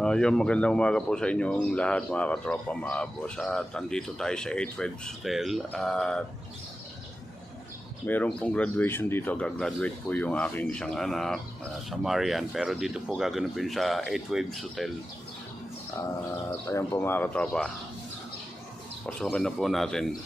Yun, magandang umaga po sa inyong lahat mga katropa, mga boss. At andito tayo sa 85 Hotel at meron pong graduation dito. Gagraduate po yung aking isang anak sa Marian, pero dito po gaganapin sa 8 Waves Hotel. At ayan po mga katropa, pasukin na po natin.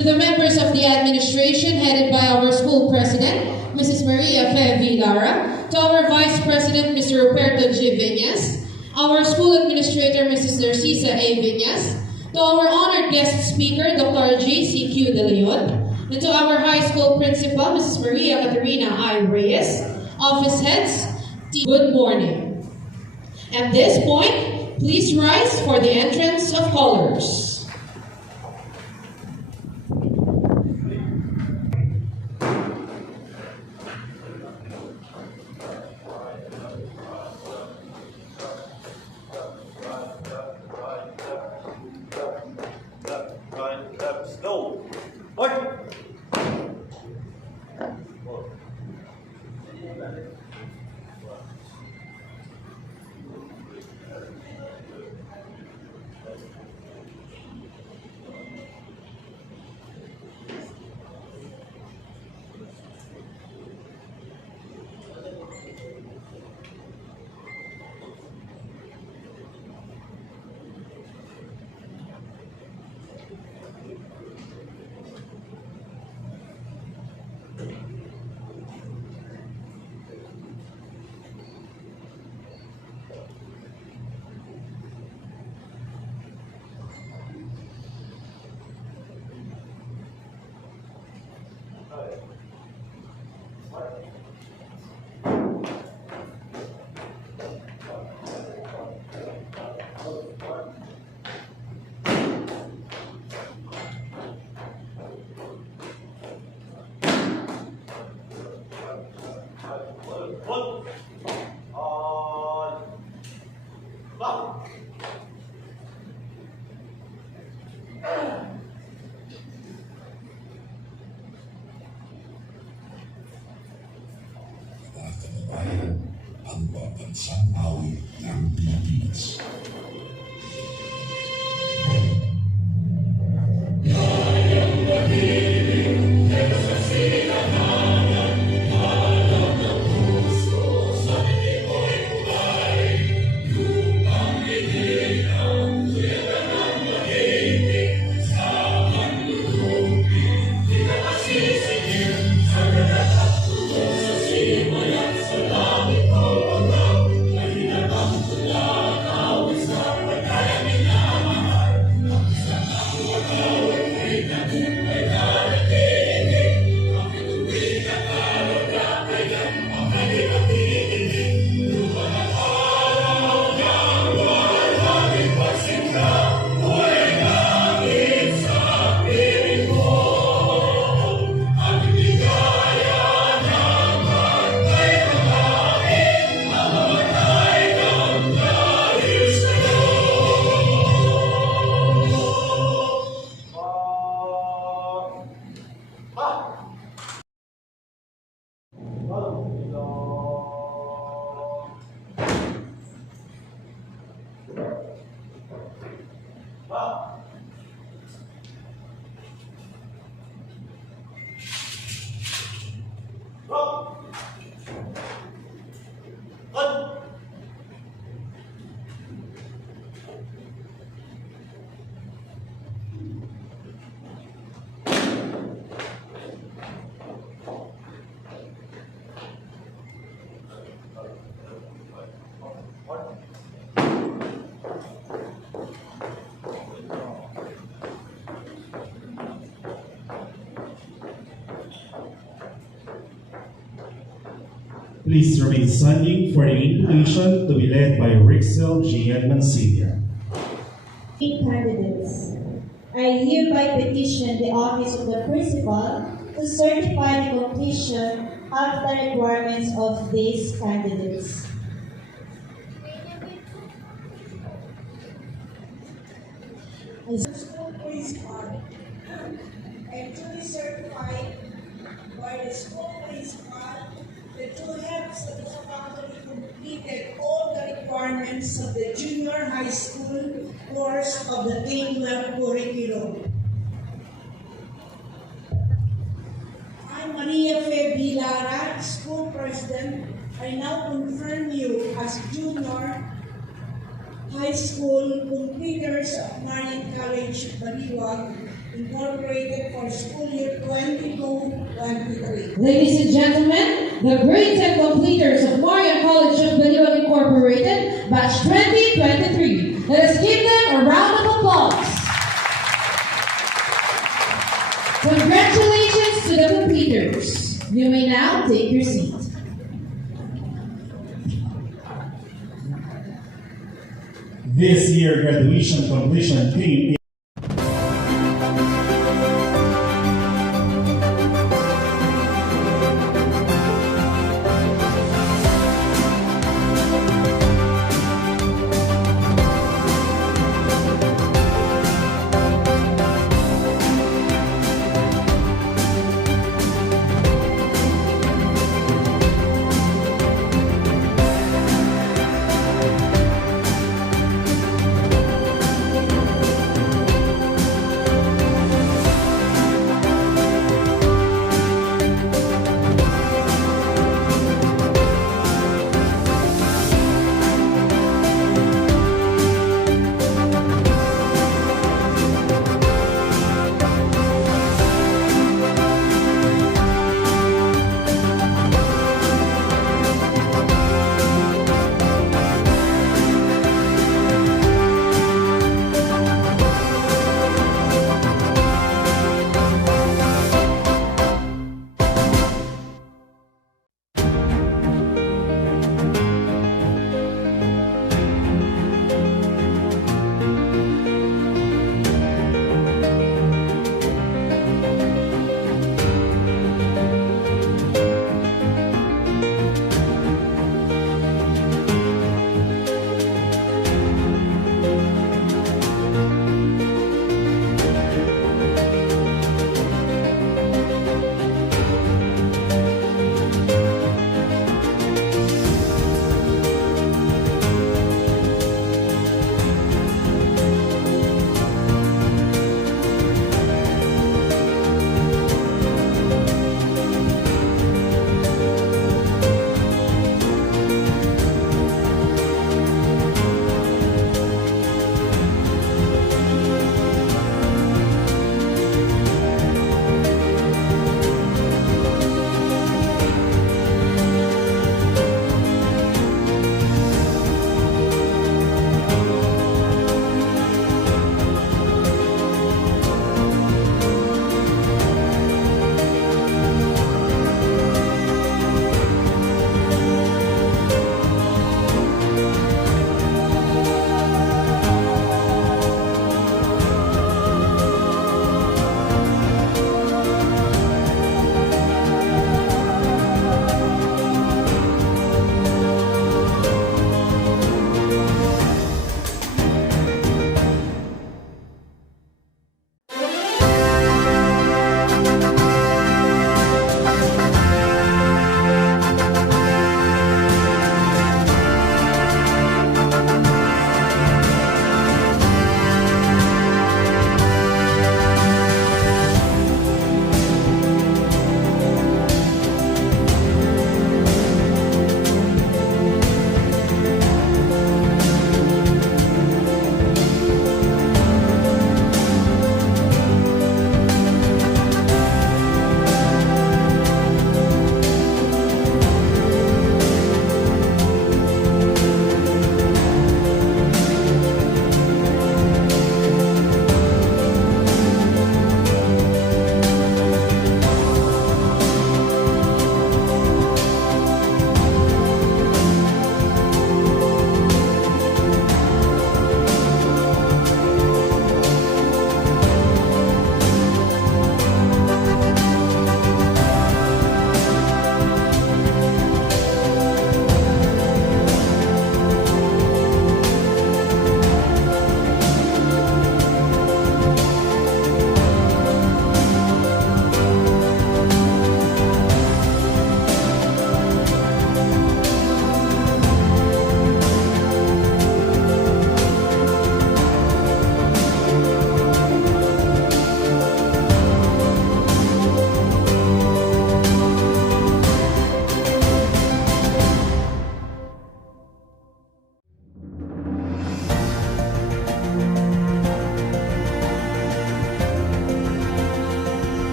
To the members of the administration headed by our school president, Mrs. Maria Lara, to our vice president, Mr. Roberto G. Viñas, our school administrator, Mrs. Narcisa A. Viñas, to our honored guest speaker, Dr. J.C.Q. De Leon, and to our high school principal, Mrs. Maria Caterina I. Reyes, office heads, good morning. At this point, please rise for the entrance of colors. Ang pambansang awit ng Pilipinas. Please remain standing for the invocation to be led by Rixel G. Mancilla. Candidates. I hereby petition the office of the principal to certify the completion of the requirements of these candidates. School principal and duly certified by the school principal, the two heads of the faculty completed all the requirements of the junior high school course of the K-12 curriculum. I, Maria Lara, school president, I now confirm you as junior high school completers of Marian College, Baliuag, Incorporated for school year 22-23. Ladies and gentlemen, the grade 10 completers of Marian College of Baliuag Incorporated, batch 2023. Let us give them a round of applause. Congratulations to the completers. You may now take your seat. This year graduation completion theme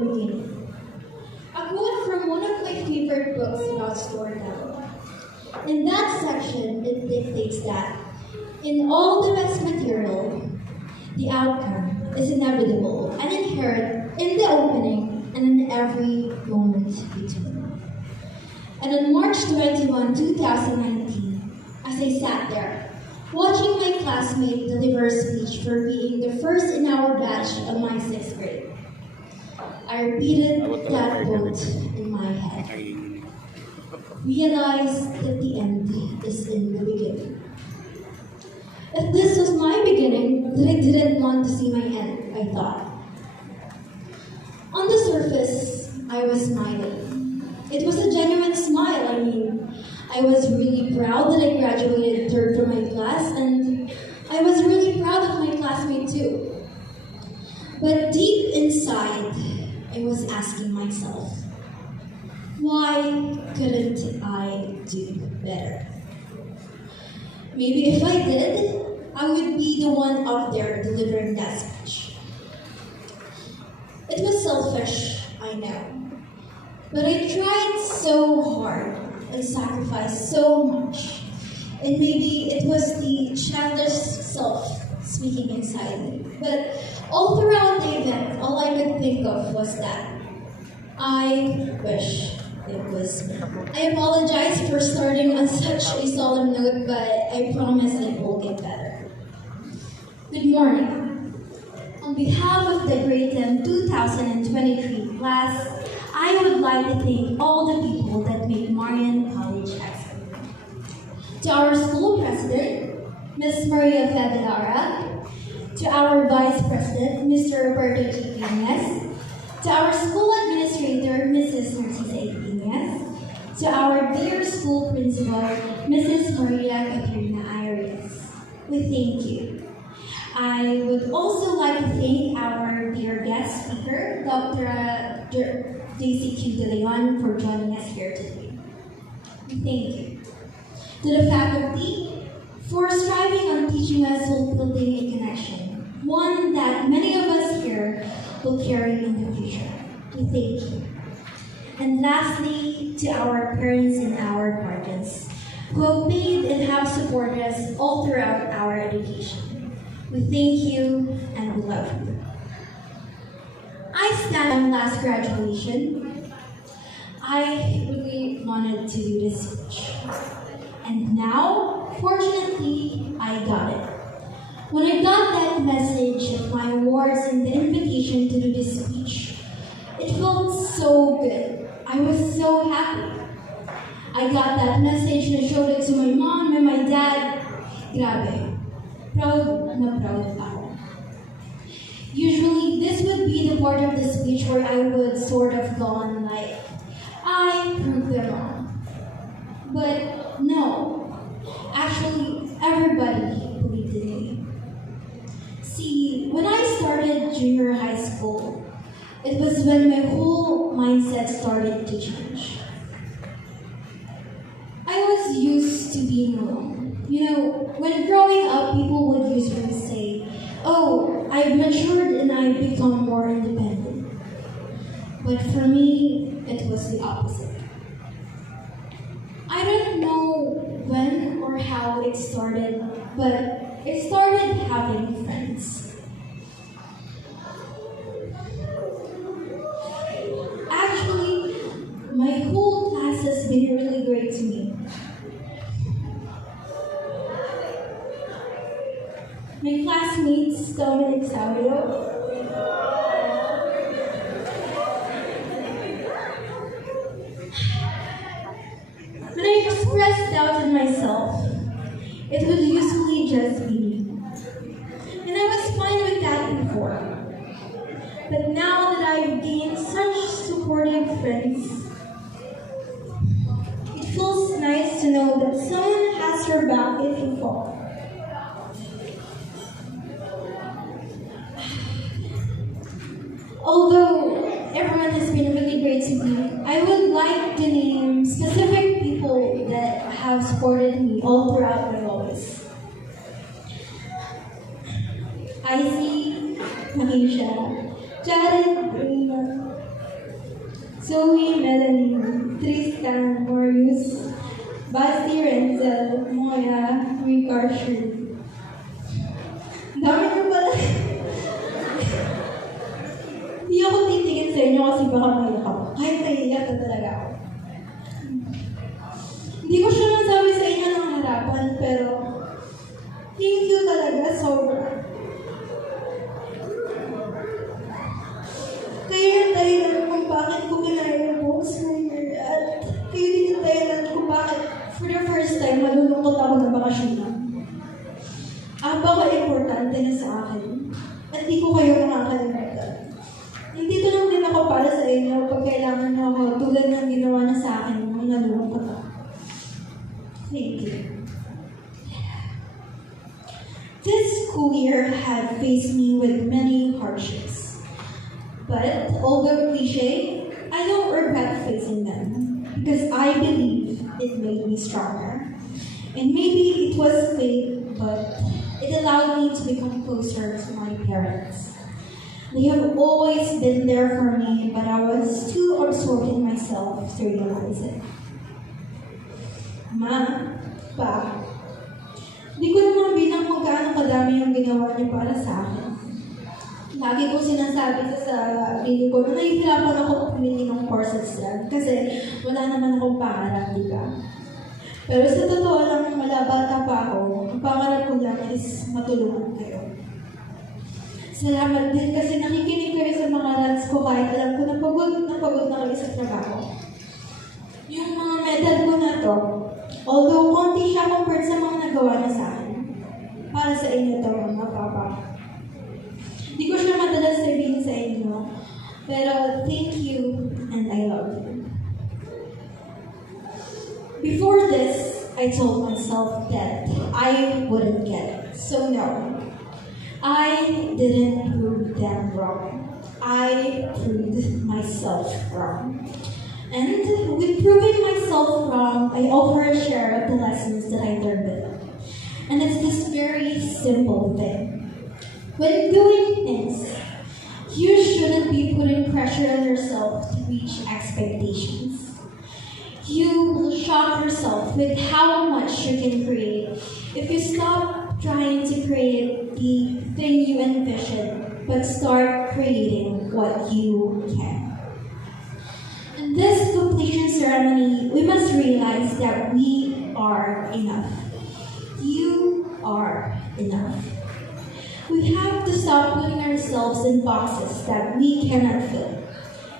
the beginning. A quote from one of my favorite books about storytelling. In that section, it dictates that in all the best material, the outcome is inevitable and inherent in the opening and in every moment between. And on March 21, 2019, as I sat there, watching my classmate deliver a speech for being the first in our batch of my 6th grade, I repeated that quote in my head. Realize that the end is in the beginning. If this was my beginning, then I didn't want to see my end, I thought. On the surface, I was smiling. It was a genuine smile, I mean. I was really proud that I graduated 3rd from my class, and I was really proud of my classmate too. But deep inside, I was asking myself, why couldn't I do better? Maybe if I did, I would be the one up there delivering that speech. It was selfish, I know. But I tried so hard and sacrificed so much. And maybe it was the childish self speaking inside me. But all throughout the event, all I could think of was that I wish it was me. I apologize for starting on such a solemn note, but I promise it will get better. Good morning. On behalf of the grade 10 2023 class, I would like to thank all the people that make Marian College excellent. To our school president, Ms. Maria Fedilara, to our vice president, Mr. Roberto G. Piñas, to our school administrator, Mrs. Narcisa Piñas, to our dear school principal, Mrs. Maria Caterina Arias. We thank you. I would also like to thank our dear guest speaker, Dr. Daisy Q. De Leon, for joining us here today. We thank you. To the faculty, for striving on teaching us while building a connection, one that many of us here will carry in the future. We thank you. And lastly, to our parents and our guardians, who have paid and have supported us all throughout our education. We thank you and we love you. I stand on last graduation. I really wanted to do this speech. And now, fortunately, I got it. When I got that message of my awards and the invitation to do this speech, it felt so good. I was so happy. I got that message and I showed it to my mom and my dad. Grabe. Proud na proud ako. Usually, this would be the part of the speech where I would sort of go on like, I proved them wrong. But no, actually, everybody believed in me. See, when I started junior high school, it was when my whole mindset started to change. I was used to being alone. You know, when growing up, people would usually say, oh, I've matured and I've become more independent. But for me, it was the opposite. I don't know when or how it started, but it started having friends. Actually, my whole class has been really great to me. My classmates, Dominic Saurio, when I expressed doubt in myself, it would usually just be me. And I was fine with that before. But now that I've gained such supportive friends, it feels nice to know that someone has your back if you fall. Although everyone has been really great to me, I would like to name specific people that have supported me all throughout my life. Icy, Manisha, Jared, Rina, Zoe, Melanie, Tristan, Marius, Basti, Renzel, Moya, Ricard, Shirley. Dami niyo pala. Hindi ako titigil sa inyo kasi baka maiyak ako. Kahit naiiyak na talaga ako. Hindi ko siya nasabi sa inyo ng harapan, pero thank you talaga, sobra. Kayo yung dahilan kung bakit ko kinaya yung books na year at kayo din yung dahilan kung bakit for the first time malulungkot ako ng bakasyon na. Importante na sa akin at di ko kayo nakakalimutan. Nandito lang din ako para sa inyo pag kailangan niyo ako tulad ng ginawa niya sa akin nung nalulungkot ako. Thank you. This school year had faced me with many hardships. But although cliche, I don't regret facing them because I believe it made me stronger. And maybe it was fate, but it allowed me to become closer to my parents. They have always been there for me, but I was too absorbed in myself to realize it. Ma, Pa, di ko naman bilang kung gaano kadami yung ginawa niyo para sa akin. Lagi ko sinasabi sa sarili ko na nahihirapan ako pumili ng courses dyan kasi wala naman akong pangarap, di ba? Pero sa totoo lang, wala bata pa ako, ang pangarap ko lang is matulungan kayo. Salamat din kasi nakikinig kayo sa mga rants ko kahit alam ko na pagod na kayo sa trabaho. Yung mga medal ko na to, although konti siya compared sa mga nagawa na sa akin, para sa inyo to mga papa. Hindi ko siya madalas sabihin sa inyo, pero thank you and I love you. Before this, I told myself that I wouldn't get it. So no, I didn't prove them wrong. I proved myself wrong. And with proving myself wrong, I offer a share of the lessons that I learned with them. And it's this very simple thing. When doing things, you shouldn't be putting pressure on yourself to reach expectations. You will shock yourself with how much you can create if you stop trying to create the thing you envision, but start creating what you can. In this completion ceremony, we must realize that we are enough. You are enough. We have to stop putting ourselves in boxes that we cannot fill.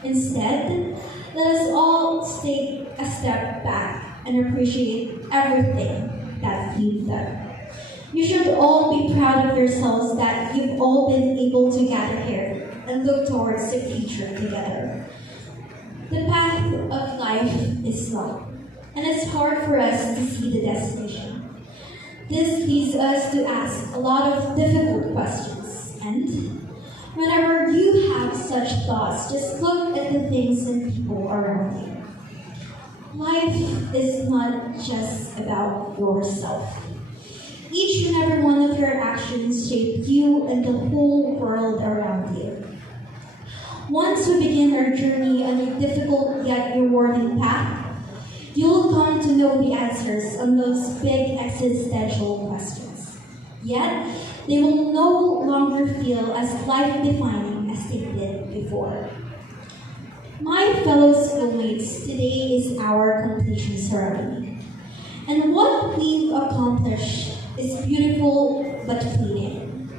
Instead, let us all take a step back and appreciate everything that you've done. You should all be proud of yourselves that you've all been able to gather here and look towards the future together. The path of life is long, and it's hard for us to see the destination. This leads us to ask a lot of difficult questions, and whenever you have such thoughts, just look at the things and people around you. Life is not just about yourself. Each and every one of your actions shape you and the whole world around you. Once we begin our journey on a difficult yet rewarding path, you'll come to know the answers on those big existential questions. Yet, they will no longer feel as life-defining as they did before. My fellow schoolmates, today is our completion ceremony. And what we've accomplished is beautiful but fleeting.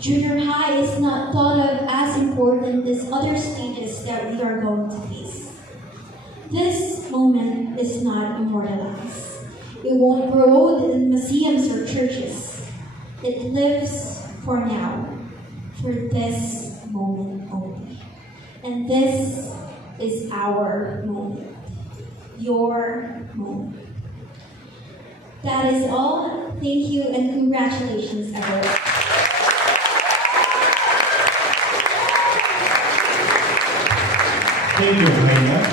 Junior high is not thought of as important as other stages that we are going to face. This moment is not immortalized. It won't grow in museums or churches. It lives for now, for this moment only. And this is our moment, your moment. That is all. Thank you and congratulations, everyone. Thank you, Marian.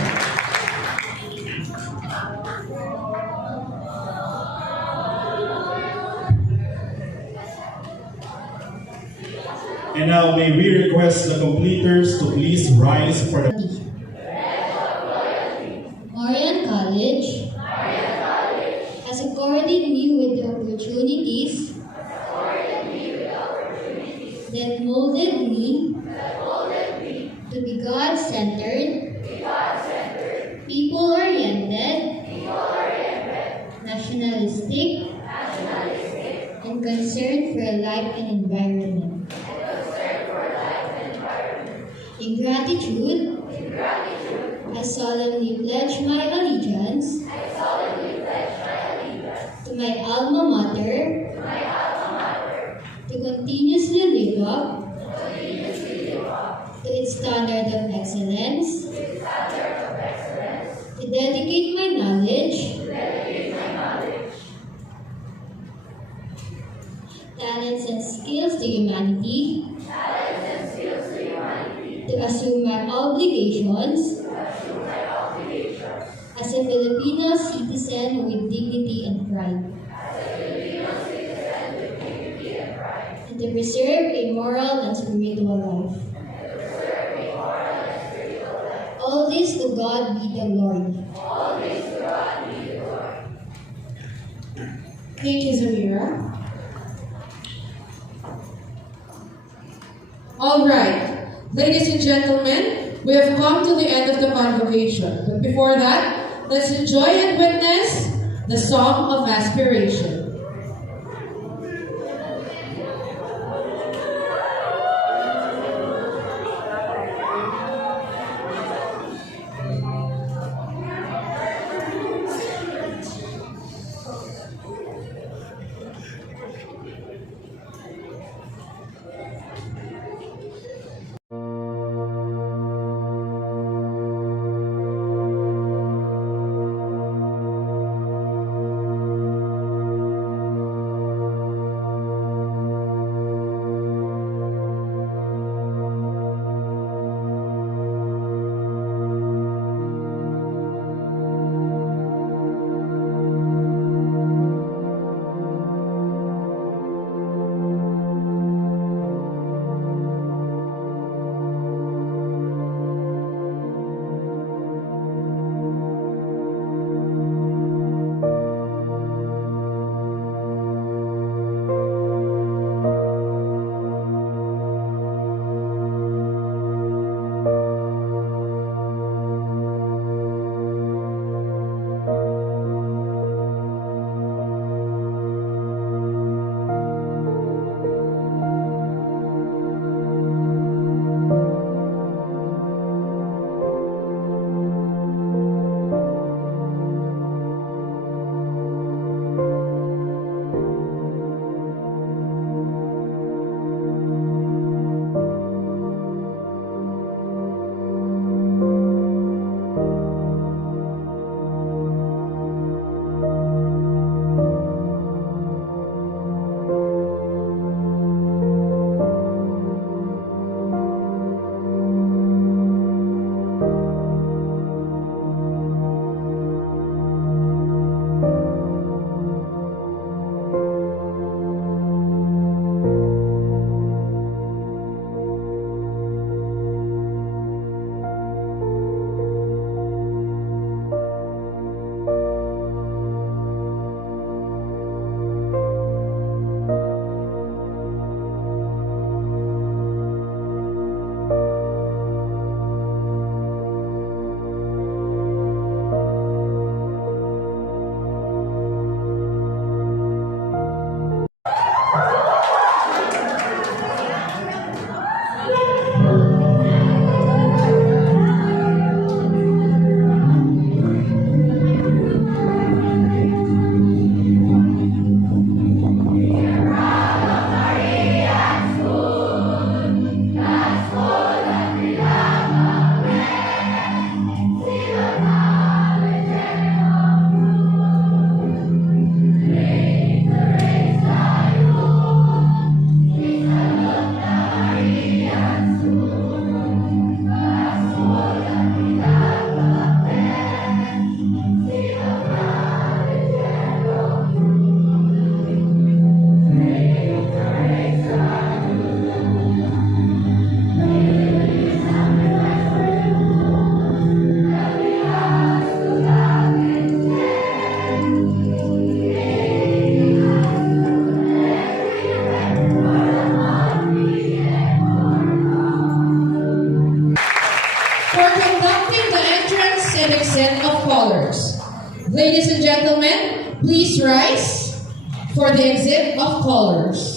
And now may we request the completers to please rise for the God-centered, people-oriented, nationalistic, and concerned for life and environment. In gratitude, I solemnly pledge my allegiance to my alma mater, to continuously live up to its standard of excellence, to dedicate my knowledge, talents and skills to humanity, to assume my obligations as a Filipino citizen with dignity and pride, and to preserve a moral and spiritual life. All this to God be the glory. Thank you, Zamira. All right, ladies and gentlemen, we have come to the end of the convocation. But before that, let's enjoy and witness the Song of Aspiration. conducting the entrance and exit of callers. Ladies and gentlemen, please rise for the exit of callers.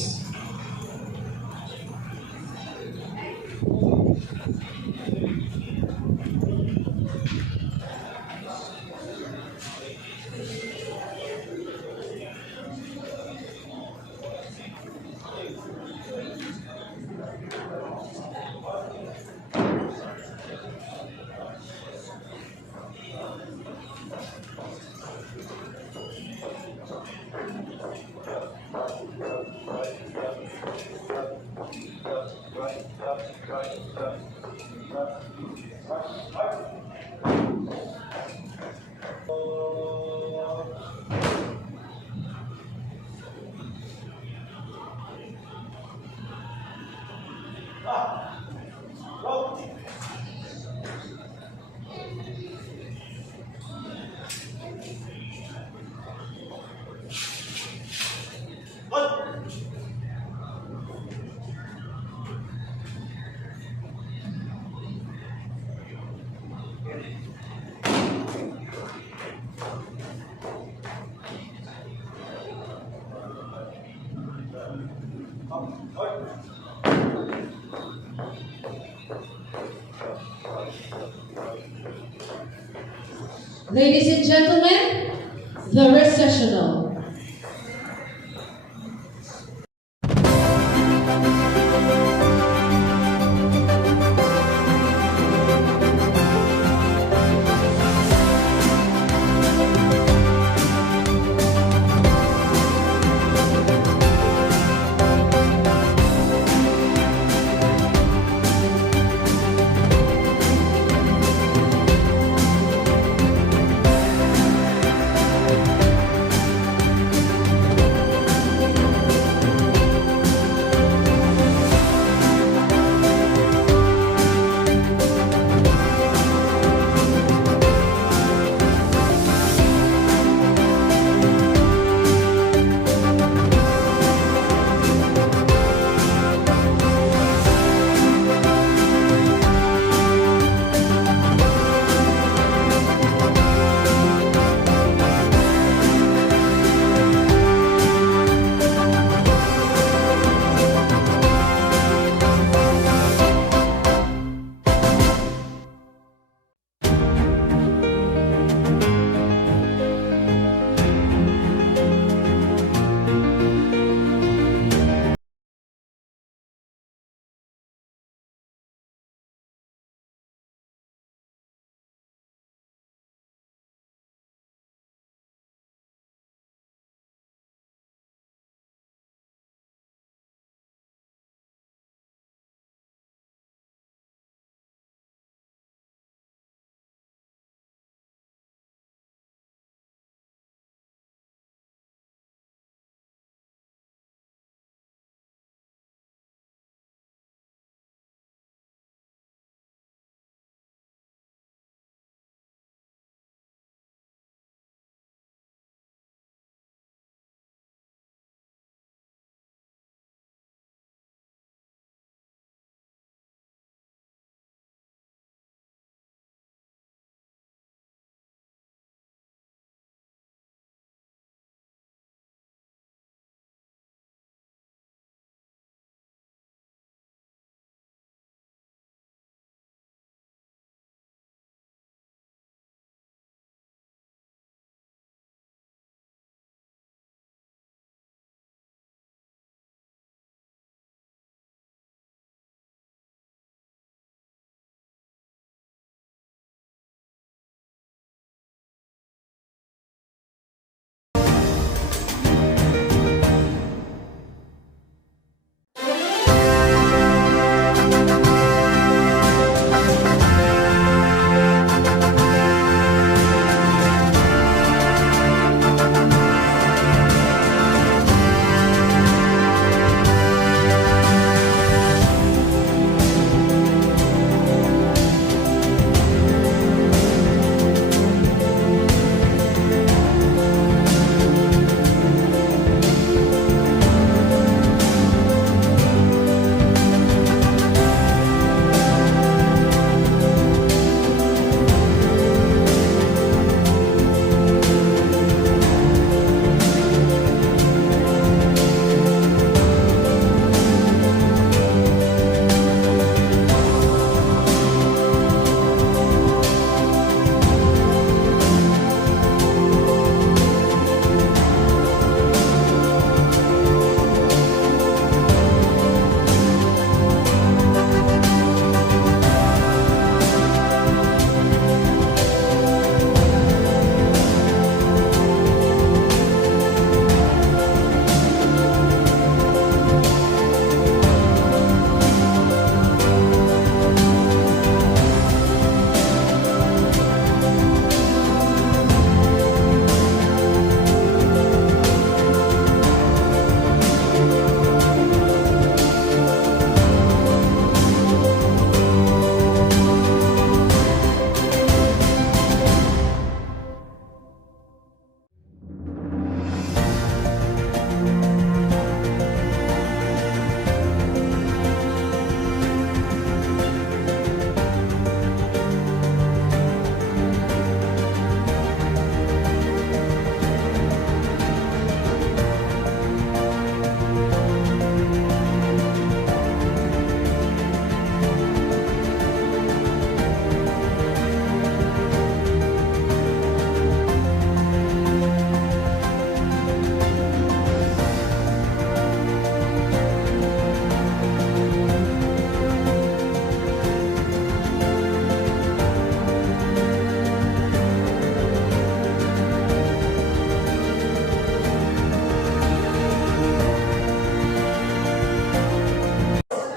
Ladies and gentlemen, the recessional.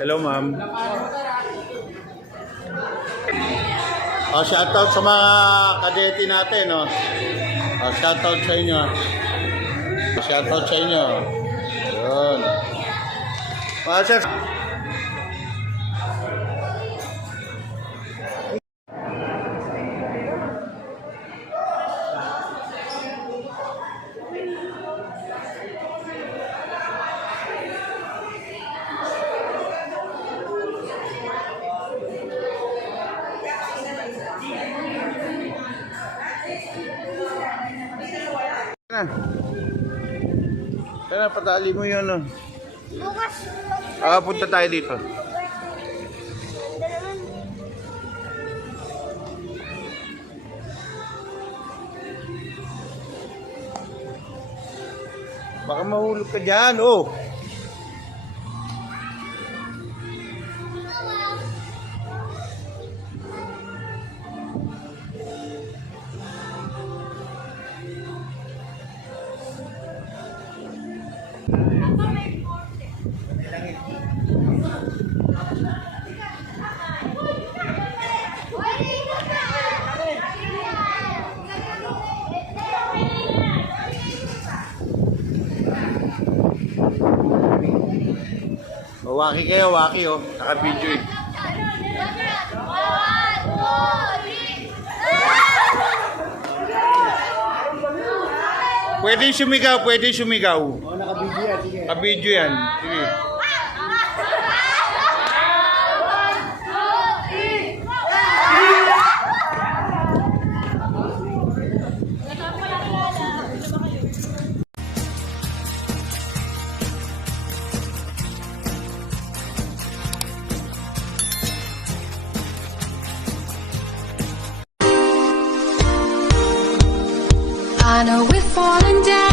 Hello, ma'am. Oh, shoutout sa mga kadete natin, no? Oh, shoutout sa inyo. Shoutout sa inyo. Yun. Mga sir. Sana patali mo yun, no? Bukas. Punta tayo dito. Baka mahulog ka dyan, oh. Waki kayo, waki, oh. Naka-video eh. Pwede sumigaw, pwede sumigaw. Oh, naka-video yan, sige. Naka-video yan, sige. I know we've fallen down.